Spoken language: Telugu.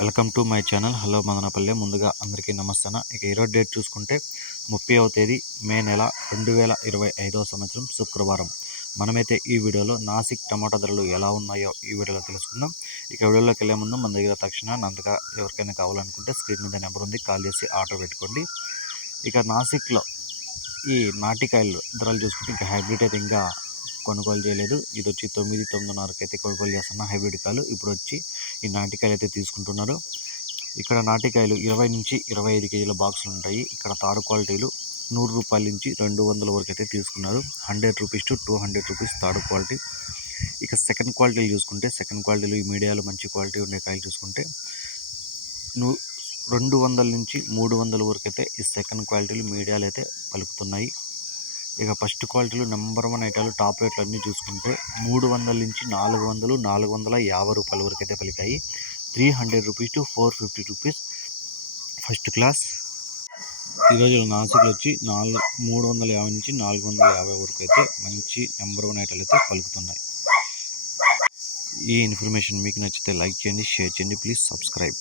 Welcome to my channel. Hello Madanapalle. ముందుగా అందరికీ నమస్తాన ఇక ఈరోజు డేట్ చూసుకుంటే ముప్పైవ తేదీ మే నెల రెండు వేల ఇరవై ఐదవ సంవత్సరం శుక్రవారం. మనమైతే ఈ వీడియోలో నాసిక్ టమాటా ధరలు ఎలా ఉన్నాయో ఈ వీడియోలో తెలుసుకుందాం. ఇక వీడియోలోకి వెళ్ళే ముందు మన దగ్గర తక్షణ అంతగా ఎవరికైనా కావాలనుకుంటే స్క్రీన్ మీద నెంబర్ ఉంది. కాల్ చేసి ఆర్డర్ పెట్టుకోండి. ఇక నాసిక్లో ఈ నాటికాయలు ధరలు చూసుకుంటే ఇంకా హైబ్రిడ్ అయితే ఇంకా కొనుగోలు చేయలేదు. ఇది వచ్చి తొమ్మిది తొమ్మిదిన్నరకి అయితే కొనుగోలు చేస్తున్న హైబ్రిడ్ కాయలు. ఇప్పుడు వచ్చి ఈ నాటికాయలు అయితే తీసుకుంటున్నారు. ఇక్కడ నాటికాయలు ఇరవై నుంచి ఇరవై ఐదు కేజీల బాక్సులు ఉంటాయి. ఇక్కడ తాడు క్వాలిటీలు నూరు రూపాయల నుంచి రెండు వందల వరకు అయితే తీసుకున్నారు. Hundred rupees to two hundred rupees third quality. ఇక సెకండ్ క్వాలిటీలు చూసుకుంటే సెకండ్ క్వాలిటీలు ఈ మీడియాలో మంచి క్వాలిటీ ఉండే కాయలు చూసుకుంటే నూ రెండు వందల నుంచి మూడు వందల వరకు అయితే ఈ సెకండ్ క్వాలిటీలు మీడియాలు అయితే పలుకుతున్నాయి. ఇక ఫస్ట్ క్వాలిటీలు నెంబర్ వన్ ఐటాలు టాప్ రేట్లు అన్నీ చూసుకుంటే మూడు వందల నుంచి నాలుగు వందలు నాలుగు వందల యాభై రూపాయల వరకు అయితే పలికాయి. Three hundred rupees to four fifty rupees first class. ఈరోజు నాసిక్లు వచ్చి నాలుగు మూడు వందల యాభై నుంచి నాలుగు వందల యాభై వరకు అయితే మంచి నెంబర్ వన్ ఐటాలు అయితే పలుకుతున్నాయి. ఈ ఇన్ఫర్మేషన్ మీకు నచ్చితే లైక్ చేయండి షేర్ చేయండి ప్లీజ్ సబ్స్క్రైబ్.